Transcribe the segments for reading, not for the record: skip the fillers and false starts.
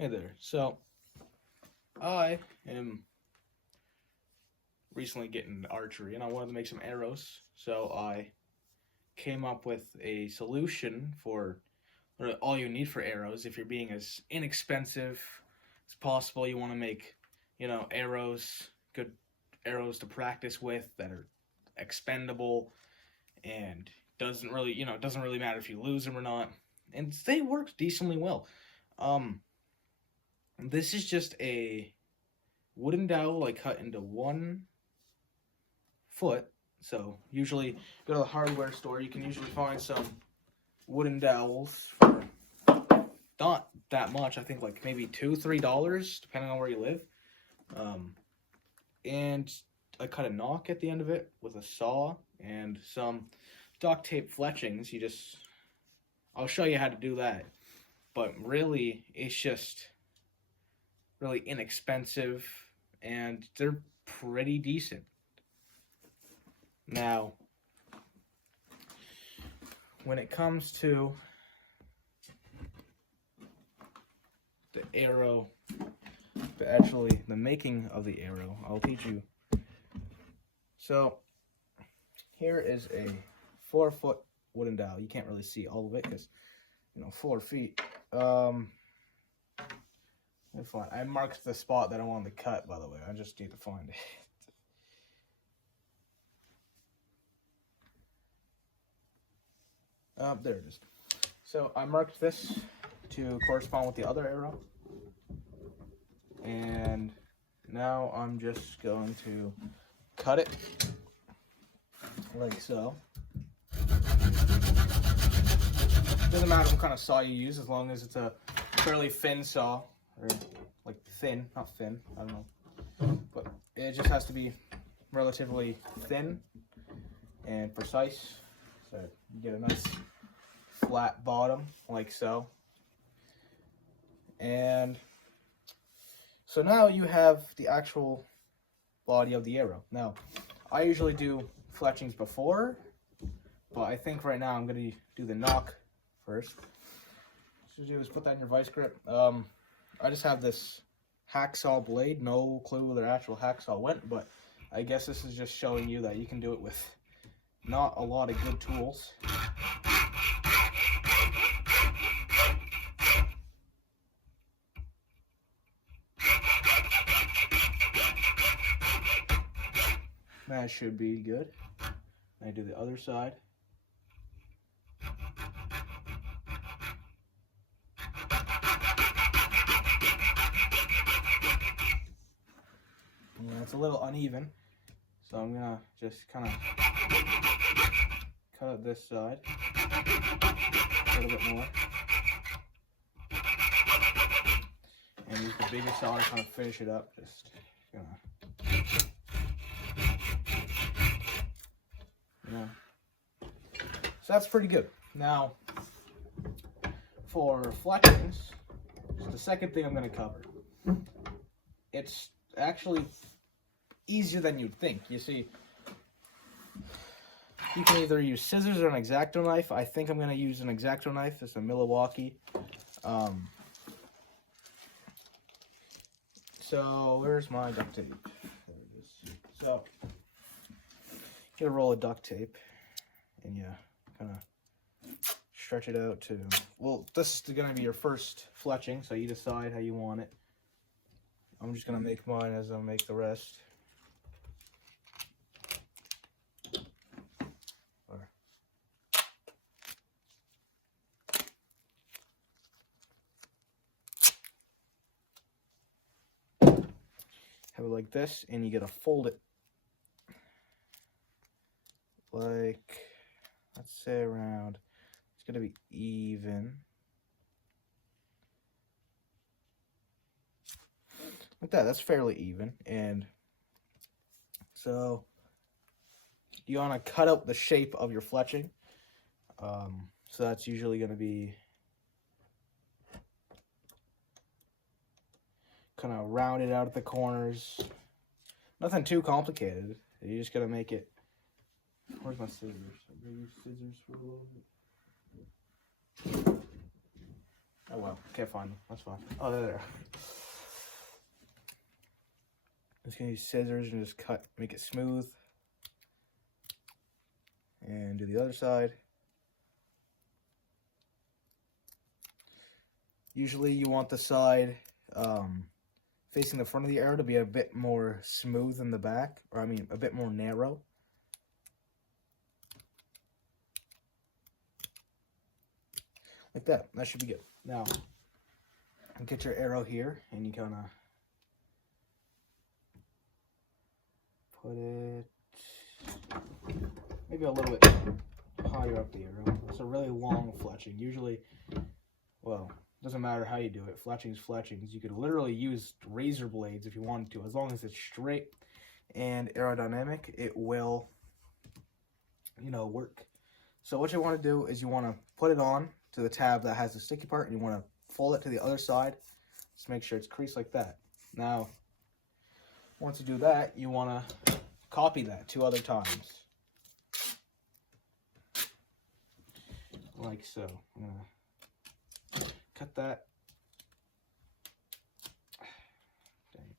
Hey there. So, I am recently getting into archery and I wanted to make some arrows. So, I came up with a solution for all you need for arrows. If you're being as inexpensive as possible, you want to make, arrows, good arrows to practice with that are expendable and it doesn't really matter if you lose them or not. And they work decently well. Um, this is just a wooden dowel I cut into 1 foot. So usually go to the hardware store. You can usually find some wooden dowels for not that much. I think like maybe $2-3 depending on where you live. And I cut a knock at the end of it with a saw and some duct tape fletchings. I'll show you how to do that. But really, it's just really inexpensive and they're pretty decent. Now, when it comes to the arrow, the making of the arrow, I'll teach you. So, here is a 4-foot wooden dowel. You can't really see all of it because, 4 feet. I marked the spot that I wanted to cut, by the way. I just need to find it. There it is. So I marked this to correspond with the other arrow. And now I'm just going to cut it like so. Doesn't matter what kind of saw you use as long as it's a fairly thin saw. Or like thin, not thin, I don't know. But it just has to be relatively thin and precise. So you get a nice flat bottom like so. And so now you have the actual body of the arrow. Now, I usually do fletchings before, but I think right now I'm going to do the knock first. What you do is put that in your vice grip. I just have this hacksaw blade. No clue where the actual hacksaw went, but I guess this is just showing you that you can do it with not a lot of good tools. That should be good. I do the other side. Yeah, it's a little uneven, so I'm gonna just kind of cut out this side a little bit more, and use the bigger saw to kind of finish it up. Just gonna, So that's pretty good. Now, for fletchings, the second thing I'm gonna cover. It's actually easier than you'd think. You see, you can either use scissors or an X-Acto knife. I think I'm going to use an X-Acto knife. It's a Milwaukee. So, where's my duct tape? There it is. So, get a roll of duct tape, and you kind of stretch it out to, well, this is going to be your first fletching, so you decide how you want it. I'm just going to make mine as I make the rest. Have it like this, and you got to fold it like, let's say around, it's going to be even. Like that, that's fairly even. And so you want to cut out the shape of your fletching. So that's usually going to be kind of rounded out at the corners. Nothing too complicated. You're just going to make it. Where's my scissors? I'm going to use scissors for a little bit. Oh well, can't find them. That's fine. Oh, they're there. Just gonna use scissors and just cut, make it smooth. And do the other side. Usually you want the side facing the front of the arrow to be a bit more smooth than the back, or I mean a bit more narrow. Like that. That should be good. Now, get your arrow here, and you kind of put it maybe a little bit higher up the arrow. It's a really long fletching. Usually, well, doesn't matter how you do it. Fletching's fletchings. You could literally use razor blades if you wanted to. As long as it's straight and aerodynamic, it will, you know, work. So what you want to do is you want to put it on to the tab that has the sticky part, and you want to fold it to the other side. Just make sure it's creased like that. Now, once you do that, you want to copy that 2 other times. Like so. I'm going to cut that. Dang.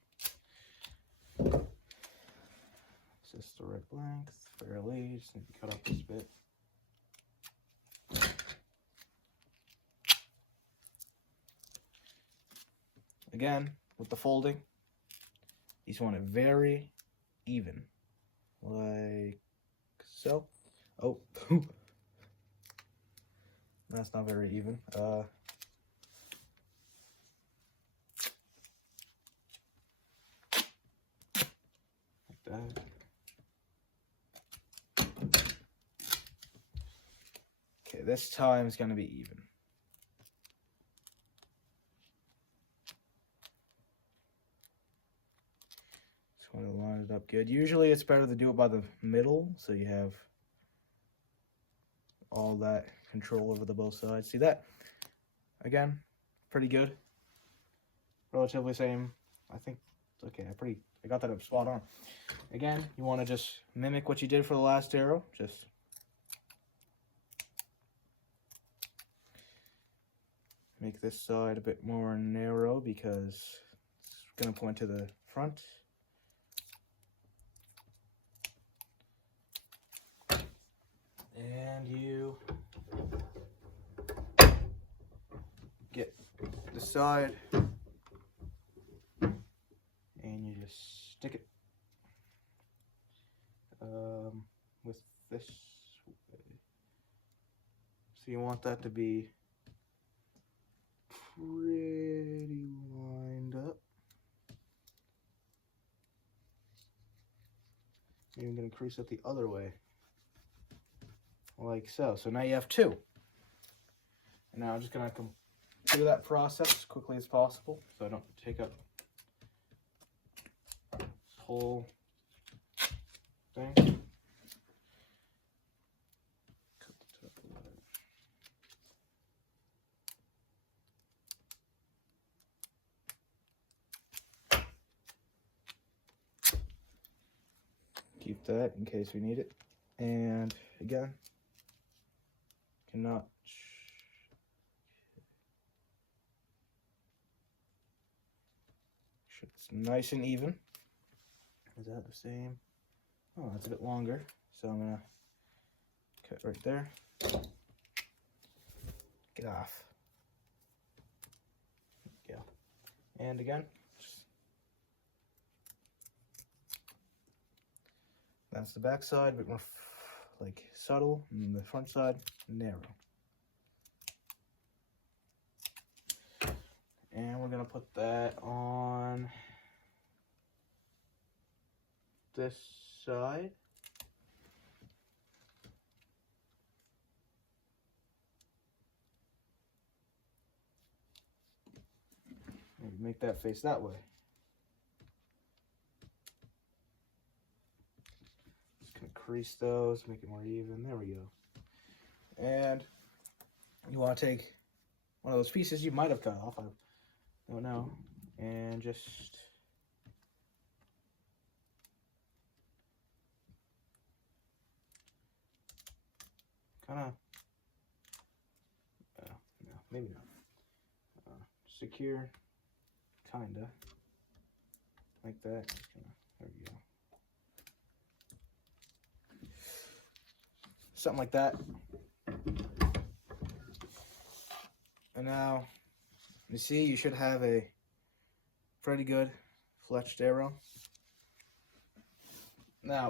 It's just the right length, fairly. Just need to cut off this bit. Again, with the folding, you just want it very even, like so. Oh, that's not very even. Like that. Okay, this time is going to be even. Want to line it up good. Usually it's better to do it by the middle, so you have all that control over the both sides. See that? Again, pretty good. Relatively same. I think it's okay. I got that up spot on. Again, you want to just mimic what you did for the last arrow. Just make this side a bit more narrow because it's going to point to the front. And you get the side, and you just stick it with this way. So you want that to be pretty lined up. You're going to crease it the other way. Like so. So now you have 2. And now I'm just going to do that process as quickly as possible so I don't take up this whole thing. Cut the top of that. Keep that in case we need it. And again, cannot. It's nice and even. Is that the same? Oh, that's a bit longer. So I'm gonna cut right there. Get off. Yeah. And again, that's the back side, a bit more like subtle, and the front side narrow. And we're gonna put that on this side. Maybe make that face that way. Just gonna crease those, make it more even. There we go. And you want to take one of those pieces you might have cut off, I don't know, and just kind of, no, maybe not. secure, kinda, like that. There we go. Something like that. And now, you see, you should have a pretty good fletched arrow. Now,